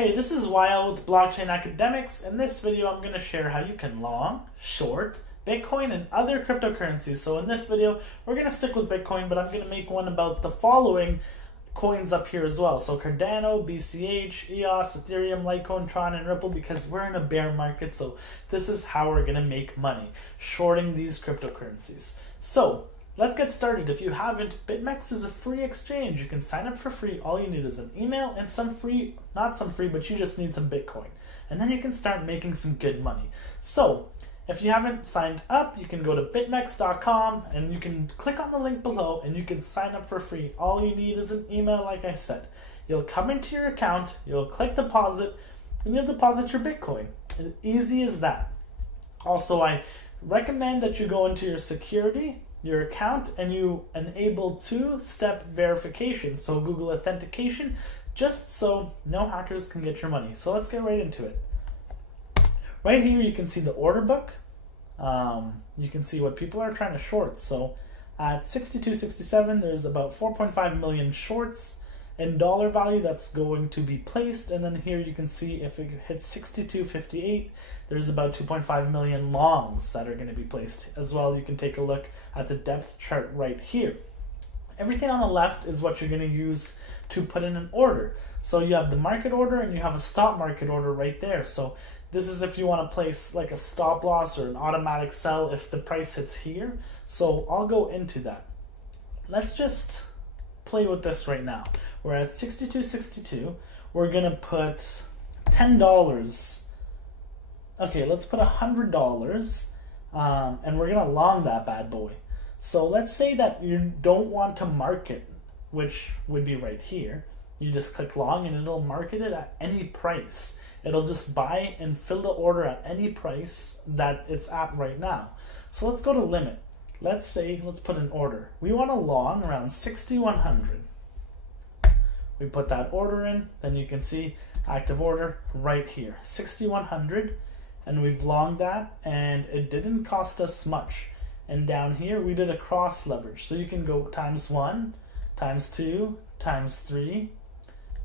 Hey, this is Wyatt with Blockchain Academics. In this video, I'm going to share how you can long, short, Bitcoin, and other cryptocurrencies. So in this video, we're going to stick with Bitcoin, but I'm going to make one about the following coins up here as well. So Cardano, BCH, EOS, Ethereum, Litecoin, Tron, and Ripple, because we're in a bear market. So this is how we're going to make money, shorting these cryptocurrencies. So let's get started. If you haven't, Bitmex is a free exchange. You can sign up for free. All you need is an email and but you just need some Bitcoin. And then you can start making some good money. So if you haven't signed up, you can go to bitmex.com and you can click on the link below and you can sign up for free. All you need is an email, like I said. You'll come into your account, you'll click deposit, and you'll deposit your Bitcoin. As easy as that. Also, I recommend that you go into your security, your account, and you enable two-step verification, so Google authentication, just so no hackers can get your money. So let's get right into it. Right here you can see the order book. You can see what people are trying to short. So at 62.67 there's about 4.5 million shorts in dollar value that's going to be placed, and then here you can see if it hits 62.58 there's about 2.5 million longs that are going to be placed as well. You can take a look at the depth chart right here. Everything on the left is what you're going to use to put in an order. So you have the market order and you have a stop market order right there. So this is if you want to place like a stop loss or an automatic sell if the price hits here. So I'll go into that. Let's just play with this right now. We're at 62.62. We're going to put $10. Okay, let's put $100 and we're going to long that bad boy. So let's say that you don't want to market, which would be right here. You just click long and it'll market it at any price. It'll just buy and fill the order at any price that it's at right now. So let's go to limit. Let's put an order. We want to long around 6,100. We put that order in, then you can see active order right here, 6,100, and we've longed that, and it didn't cost us much. And down here we did a cross leverage, so you can go times1, times2, times3,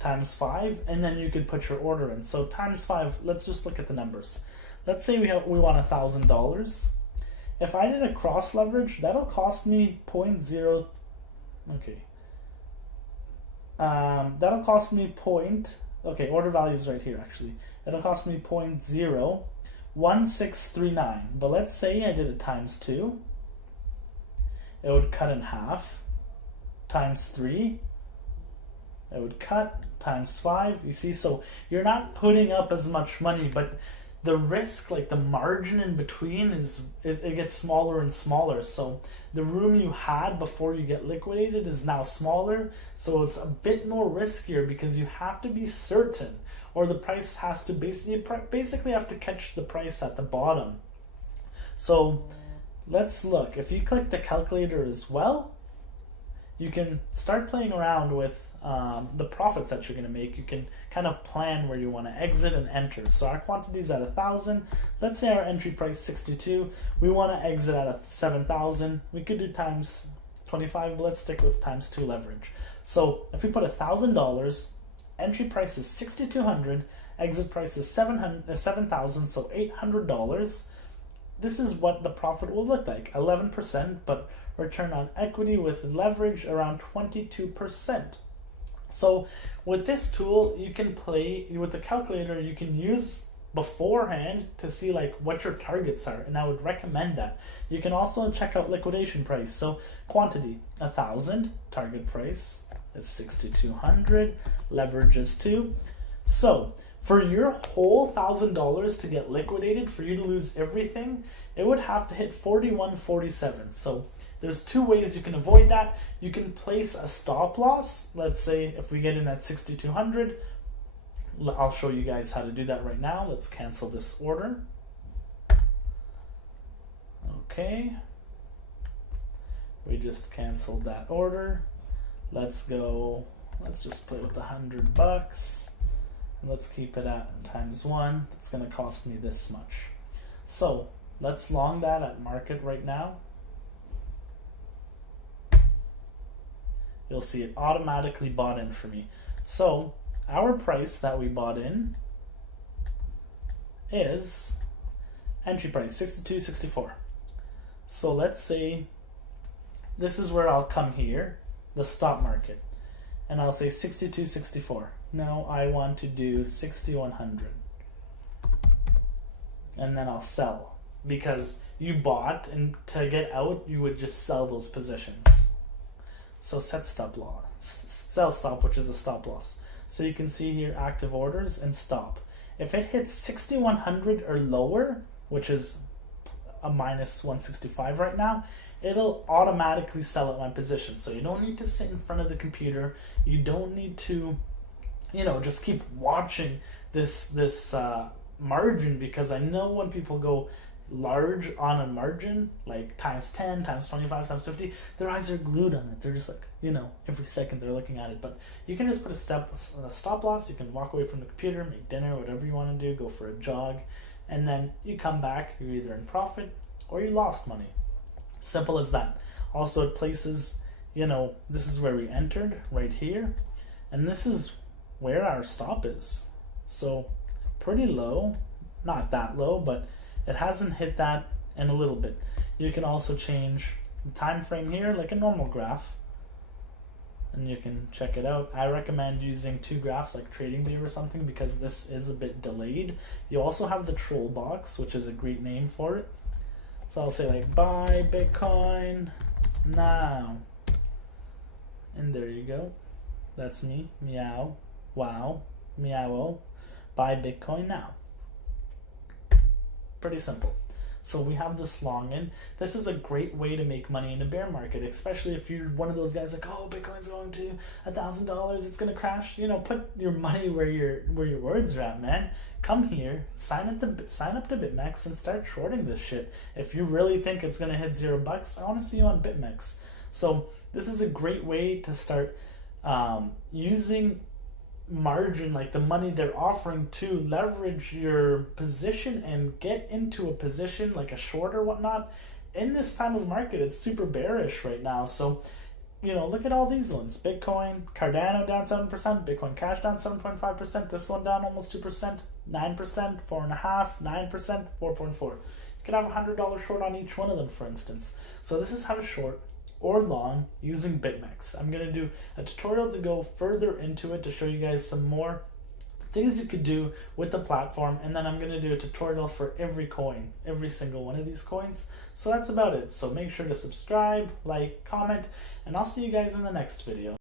times5, and then you could put your order in. So times5, let's just look at the numbers. Let's say we want $1,000. If I did a cross leverage, that'll cost me that'll cost me order value is right here actually. It'll cost me 0.01639. But let's say I did it times 2. It would cut in half. Times 3. It would cut. Times 5. You see, so you're not putting up as much money, but the risk, like the margin in between, it gets smaller and smaller. So the room you had before you get liquidated is now smaller. So it's a bit more riskier because you have to be certain, or the price has to basically have to catch the price at the bottom. So let's look. If you click the calculator as well, you can start playing around with the profits that you're going to make. You can kind of plan where you want to exit and enter. So our quantity is at 1,000. Let's say our entry price 62. We want to exit at 7,000. We could do times 25, but let's stick with times 2 leverage. So if we put $1,000, entry price is 6,200, exit price is 7,000, so $800. This is what the profit will look like, 11%, but return on equity with leverage around 22%. So with this tool, you can play with the calculator. You can use beforehand to see like what your targets are, and I would recommend that. You can also check out liquidation price. So quantity 1,000, target price is 6,200, leverage is 2. So for your whole $1,000 to get liquidated, for you to lose everything, it would have to hit 41.47. So there's two ways you can avoid that. You can place a stop loss. Let's say if we get in at 6,200, I'll show you guys how to do that right now. Let's cancel this order. Okay. We just canceled that order. Let's just play with $100. And let's keep it at times 1. It's going to cost me this much. So let's long that at market right now. You'll see it automatically bought in for me. So our price that we bought in is entry price 62.64. So let's say this is where I'll come here, the stop market, and I'll say 62.64. Now I want to do 6,100, and then I'll sell, because you bought, and to get out you would just sell those positions. So set stop loss, sell stop, which is a stop loss. So you can see here active orders and stop. If it hits 6,100 or lower, which is a minus 165 right now, it'll automatically sell at my position. So you don't need to sit in front of the computer. You don't need to, just keep watching this margin, because I know when people go large on a margin, like times 10, times 25, times 50, their eyes are glued on it. They're just like, every second they're looking at it. But you can just put a stop loss. You can walk away from the computer, make dinner, whatever you want to do, go for a jog, and then you come back, you're either in profit or you lost money. Simple as that. Also, it places, this is where we entered, right here, and this is where our stop is. So pretty low, not that low, but it hasn't hit that in a little bit. You can also change the time frame here like a normal graph, and you can check it out. I recommend using 2 graphs like TradingView or something, because this is a bit delayed. You also have the troll box, which is a great name for it. So I'll say like buy Bitcoin now, and there you go. That's me. Meow, wow, meow, buy Bitcoin now. Pretty simple. So we have this long in. This is a great way to make money in a bear market, especially if you're one of those guys like, oh, Bitcoin's going to $1,000, it's gonna crash. Put your money where your words are at, man. Come here, sign up to Bitmex and start shorting this shit. If you really think it's gonna hit $0, I want to see you on Bitmex. So this is a great way to start using margin, like the money they're offering, to leverage your position and get into a position like a short or whatnot. In this time of market, it's super bearish right now. So look at all these ones. Bitcoin, Cardano down 7%, Bitcoin Cash down 7.5%, this one down almost 2%, 9%, 4.5%, 9%, 4.4%. You could have $100 short on each one of them, for instance. So this is how to short or long using Bitmex. I'm going to do a tutorial to go further into it to show you guys some more things you could do with the platform, and then I'm going to do a tutorial for every coin, every single one of these coins. So that's about it. So make sure to subscribe, like, comment, and I'll see you guys in the next video.